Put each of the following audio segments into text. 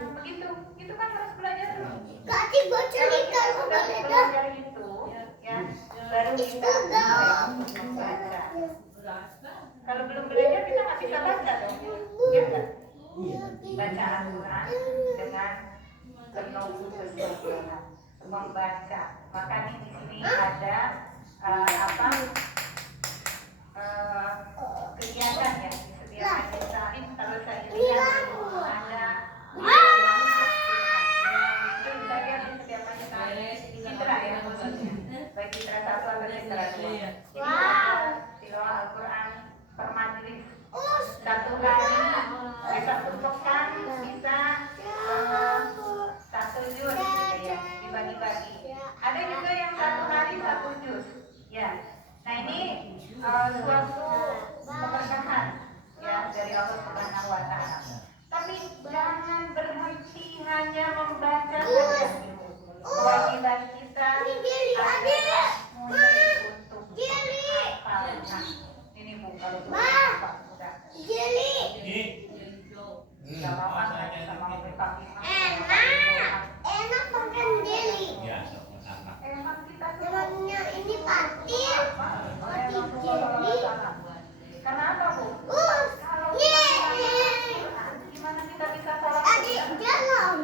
begitu. Itu kan harus belajar dulu. Kasih gue cerita Kalau kita belajar itu, ya baru kita membaca. Kalau belum belajar kita nggak bisa baca dong, ya kan? Baca Al-Quran dengan penuh kesungguhan, membaca. Makanya di sini ada kegiatan ya di setiap majelis taklim. Kalau saya lihat ada itu bisa lihat di setiap majelis taklim citra ya khususnya, baik citra 1 atau citra 2. Jadi ada tilawah Al-Quran per majelis 1 hari, besok untuk kan bisa 1 juz gitu ya, dibagi-bagi. Ada juga yang 1 hari 1 juz ya. Nah ini suatu keberkahan ya dari Allah Subhanahu wa Ta'ala. Tapi jangan berhenti hanya membaca saja. Kewajiban kita adalah mulai untuk hafalkan. Ini Bu, kalau udah enak makan jeli. enak kita Temannya ini patil, patil jeli. karena apa Bu? Kalau gimana kita bisa sholat? Adik jalan.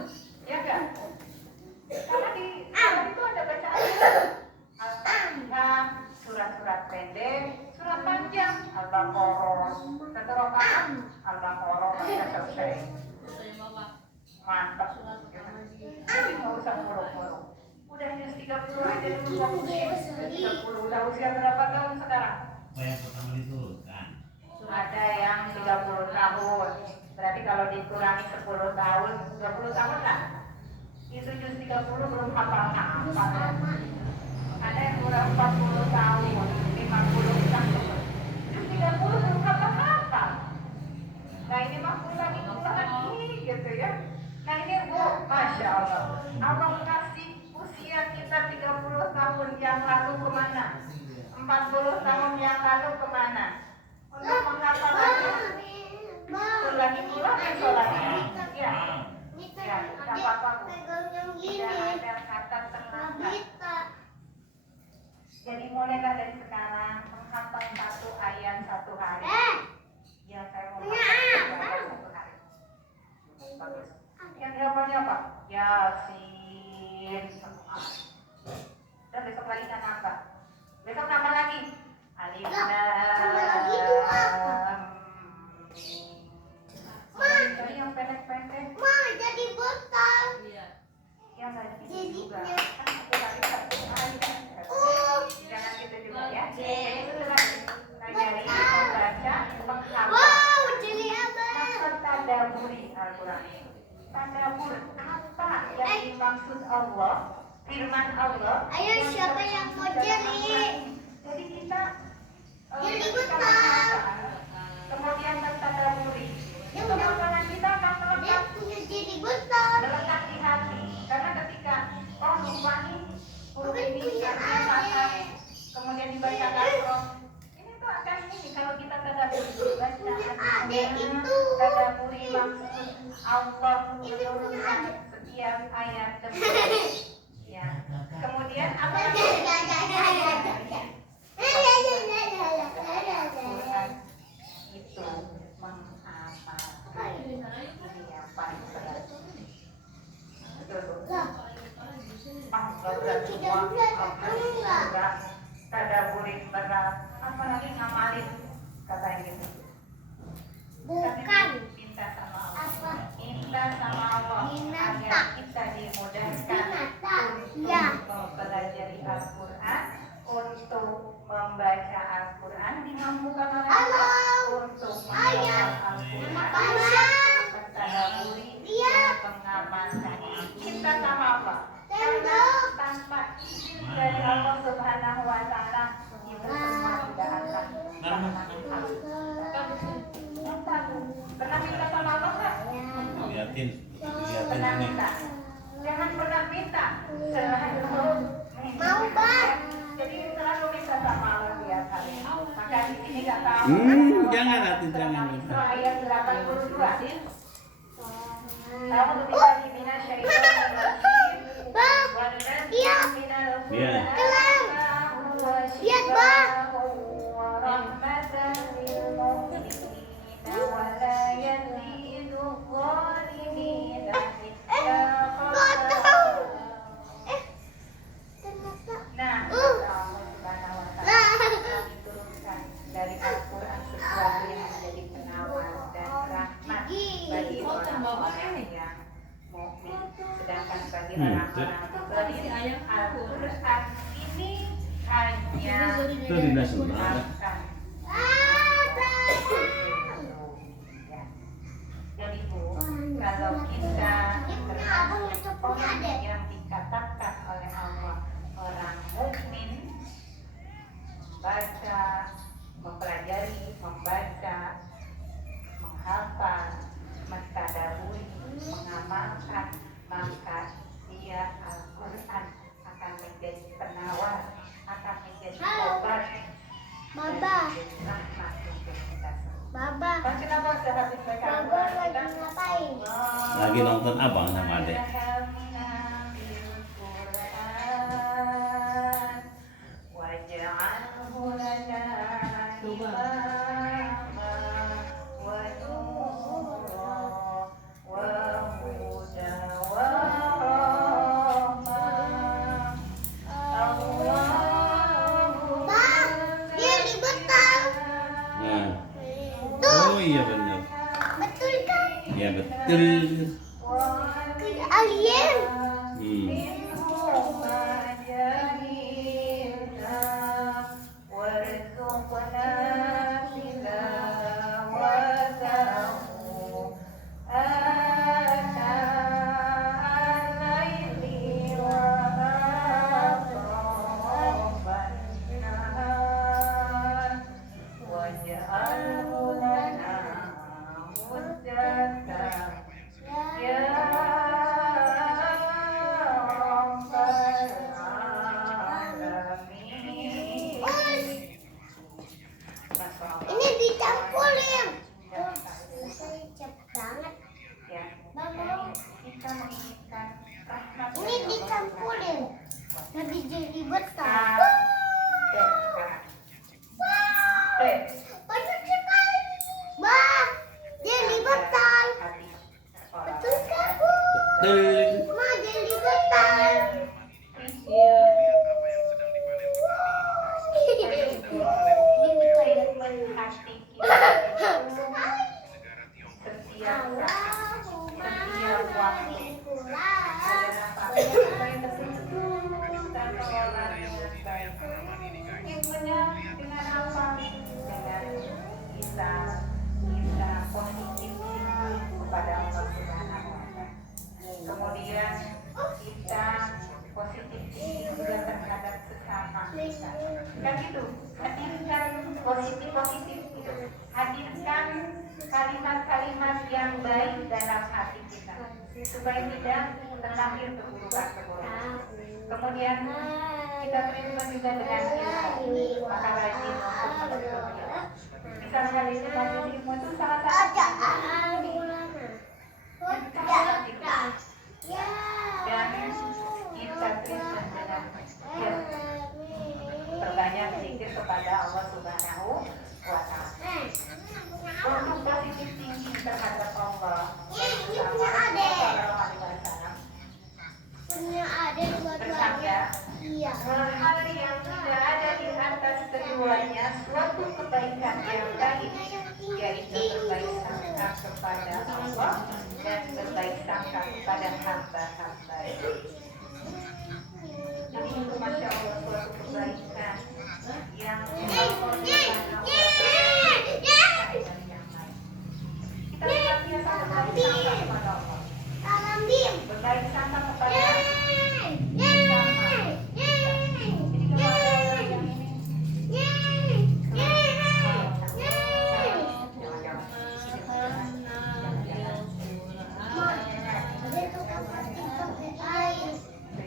Ya kan? Karena di Quran itu ada bacaan Al-Fatihah, surat-surat pendek, surat panjang, Al-Baqarah, 1 rakaat, Al-Baqarah baca selesai. Mantap. Jadi nggak usah muluk-muluk. Udah juz 30 aja dulu fokus. 30 udah usia berapa tahun sekarang? Ada yang 30 tahun. Berarti kalau dikurangi 10 tahun, 20 tahun lah. Itu juz 30 belum hafal-hafal. Ada yang udah 40 tahun, 50 tahun. Juz 30 belum hafal-hafal. Nah ini mah lagi gitu ya. Nah ini Bu, Masya Allah. Allah kasih usia kita 30 tahun yang lalu kemana? 40 tahun yang lalu kemana? Untuk menghafal lagi. Lagi pula sholatnya. Ya. Ya, nggak apa-apa Bu. Tidak ada kata terlambat. Jadi mulailah dari sekarang menghafal 1 ayat 1 hari. Ya saya mau menghafal 1 hari. Bagus. Yang dihafalnya apa? Yasin. Dan besok lagi kan nambah. Besok nambah lagi. Alif Lam. Jadi yang pendek-pendek. Ma, jadi botol. Ya nggak gitu juga. Kan 1 hari 1 ayat. Jangan gitu juga ya. Pelajari membaca, menghafal. Wow, jadi apa? Tadaburi Al-Quran. Tadabur apa yang dimaksud Allah, firman Allah. Ayo siapa yang mau jeli? Jadi kita Jeli ketika betul. menghafal, kemudian mentadaburi, Yang itu hafalan kita akan Dia melekat, punya jadi botol. melekat di hati. Karena ketika lupa nih huruf Bukan ini punya yang dibaca, adik. kemudian dibaca terus, ini tuh akan ini kalau kita tadaburi baca Adik itu. tadaburi maksud Allah Ini punya menurunkan adik. setiap ayat demi ya. Kemudian apa lagi? Al-Quran itu menghafal. Ini yang paling berat. Betul. Berat semua. Berat. Tadaburin berat. Apalagi ngamalin katanya gitu. Bukan. Minta sama Allah. Apa? Minta sama Allah Minta. agar kita dimudahkan Minta. untuk Ya. mempelajari Al-Quran, untuk membaca Al-Quran, dimampukan oleh Halo. Allah untuk Ayah. menghafal Nama Al-Quran, Papa. mentadaburi, Iya. mengamalkannya. Minta sama Allah. Karena Tembok. tanpa izin dari Allah Subhanahu wa Ta'ala, itu semua tidak akan bermanfaat. Pernah minta sama Allah nggak? Liatin Pernah ini. minta. Jangan pernah minta. Selalu Mau, Bang. Jadi selalu minta sama Allah tiap hari. Maka di sini nggak tahu. Jangan Atin, jangan. Ayat 82. A'udzu billahi minasyaitonir rajim. Bang, Wan nazzil iya. minal Iya. Qur'ani huwa Lihat, Bang. shifaa'un wa rahmatan lil mu'minina wa la yazidu adh-dhalimina illa Potong. khasara. Ternyata. Nah, Allah Subhanahu wa taala diturunkan dari Al-Qur'an sesuatu yang menjadi penawar dan rahmat bagi orang-orang yang mukmin. Sedangkan bagi orang-orang zalim, Al-Qur'an ini hanya Itu di nasional. akan jadi Bu, kalau kita termasuk orang yang dikatakan oleh Allah orang mukmin, baca, mempelajari, membaca, menghafal, mentadaburi, mengamalkan, maka dia Al-Quran akan menjadi penawar, akan menjadi obat Baba. dan menjadi rahmat untuk kita semua. Baba. Kan kenapa sehabis baca Baba Al-Quran lagi ngapain? Lagi nonton abang sama adek. Bang, dia libetan. Nah. Oh iya benar. Betul kan? Ya betul. Kayak alien. Ini dicampurin. Cepet banget. Ini dicampurin. Jadi jadi betal. Banyak sekali. Bang, jadi betal. Betul kan, Bu? Betul. Ma, jadi betal. Kemudian kita positif juga terhadap sesama kita. Kan gitu, hadirkan positif gitu. Hadirkan kalimat-kalimat yang baik dalam hati kita supaya tidak terlahir keburukan. Kemudian kita beriman juga dengan ilmu, maka rajin untuk menuntut. Misalnya di ilmu itu salah satu dan kita beriman dengan perbanyak zikir kepada Allah Subhanahu wa Ta'ala. Untuk positif tinggi terhadap Allah, Punya ada bersabda, Iya. hal yang tidak ada di atas keduanya suatu kebaikan yang baik, yaitu berbaik sangka kepada Allah dan berbaik sangka kepada hamba-hamba. Jadi itu Masya Allah suatu kebaikan yang Allah Subhanahu wa Ta'ala dari yang lain. Kita senantiasa berbaik sangka kepada Allah, Salam Bim. berbaik sangka kepada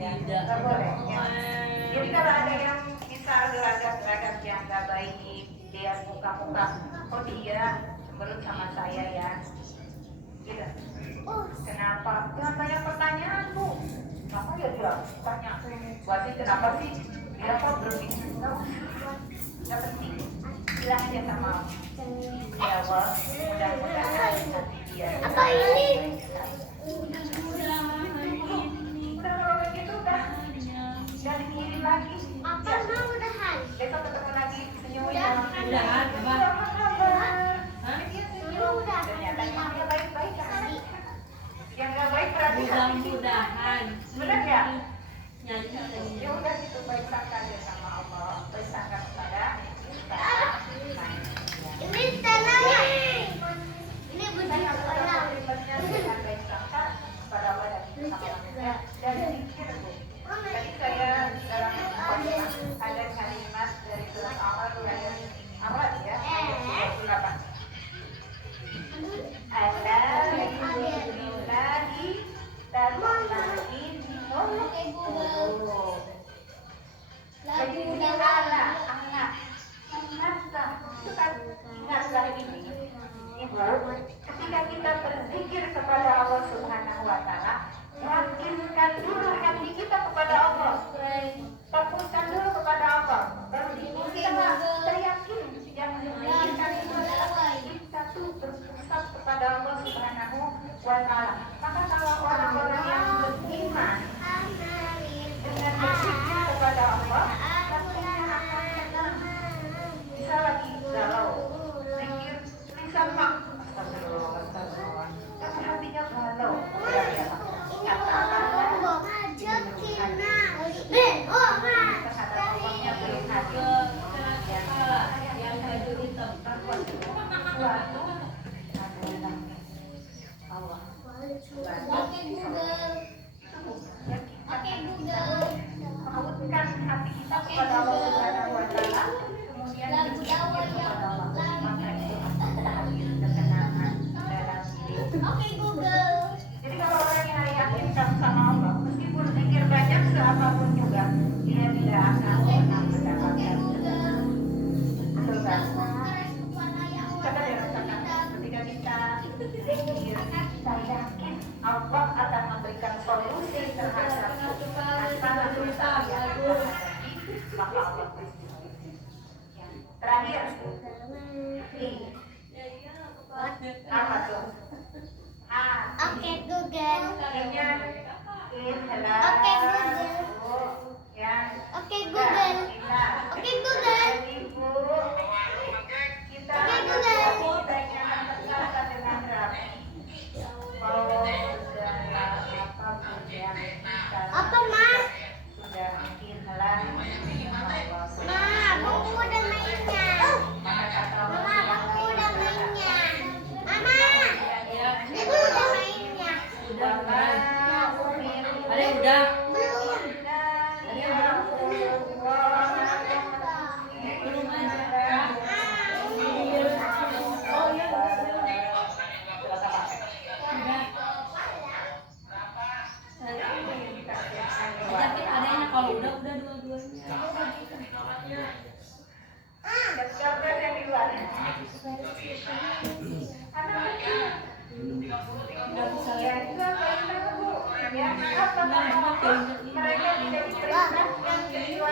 Nggak boleh, ya. Jadi kalau ada yang misal gelagat-gelagat yang nggak baik, dia muka-muka, oh dia cemberut sama saya ya, gitu. Kenapa? Jangan banyak pertanyaan, Bu. Kenapa ya dia tanya? Berarti kenapa sih? Dia kok berpikir? Nggak penting. Bilang aja sama ya, Allah. Mudah-mudahan hati dia. Apa ini? Udah kalau begitu udah. Jangan dikirim lagi. Apa mau udahan? Besok ketemu lagi. Senyumin Udah. sama dia. Udahan, Mbak. Apa kabar? Dia senyum. Udah. Ternyata dia baik-baik kan? Yang nggak baik berarti hati kita. Mudah-mudahan. Benar ya? Nyanyi. Ya udah gitu, baik sangka aja sama Allah, baik sangka kepada kita. Ini tanahnya. Ini Saya bunyi harus orang. terlibatnya dengan baik sangka kepada Allah dan sama manusia dan zikir, Bu. Tadi saya dalam khotbah ada kalimat dari surat Al-Ahzab ayat awal ya, ayat 28. Alhamdulillahi ingatlah ini, Ibu, ketika kita berzikir kepada Allah Subhanahu wa Ta'ala, yakinkan dulu hati kita kepada Allah, fokuskan dulu kepada Allah, baru kita teryakin yang menginginkan itu adalah kita tuh berpusat kepada Allah Subhanahu wa Ta'ala. Maka kalau orang-orang yang beriman dengan berzikir kepada Allah, hatinya akan tenang. Bisa lagi galau, zikir lisan mak, astagfirullah, tapi hatinya galau. Berarti apa? Katakanlah terhadap Allahnya belum hadir. Yang baju hitam. Suatu adalah Allah. Oke Google. Oke Google. Mengautkan hati kita kepada Allah Subhanahu wa Ta'ala, kemudian Lagu Jawa kepada yang Allah, lain. maka itu adalah ketenangan dalam hidup. Oke Google. Jadi kalau orang yang yakinkan sama Allah, meskipun zikir banyak seapapun juga, dia tidak akan pernah mendapatkan ketenangan. Betul kan? Coba dirasakan ketika kita zikir, kita yakin Allah akan memberikan solusi terhadap masalah kita yang kita hadapi, maka Allah pasti. Terakhir, apa tuh? Oke Google. Ini-nya ikhlas. Oke, Google. Ya. Oke Google. Oke Google. Jadi, Bu, kita Oke, Google. kita jangan berkata dengan rapi. Mau segala apapun yang kita Apa Ma? sudah ikhlas. Ma, aku udah mainnya. Maka kata Allah, Mama, aku udah mainnya. Mama, aku udah mainnya. Udah, udah. Ada udah. Belum. Belum aja. Oh iya. Tapi adanya kalau udah dua-duanya. Gambar yang di luar. Anak kecil. Nggak bisa Ya, lihat. itu apa, Bu? Ya, apa, mereka tidak diperintah yang kedua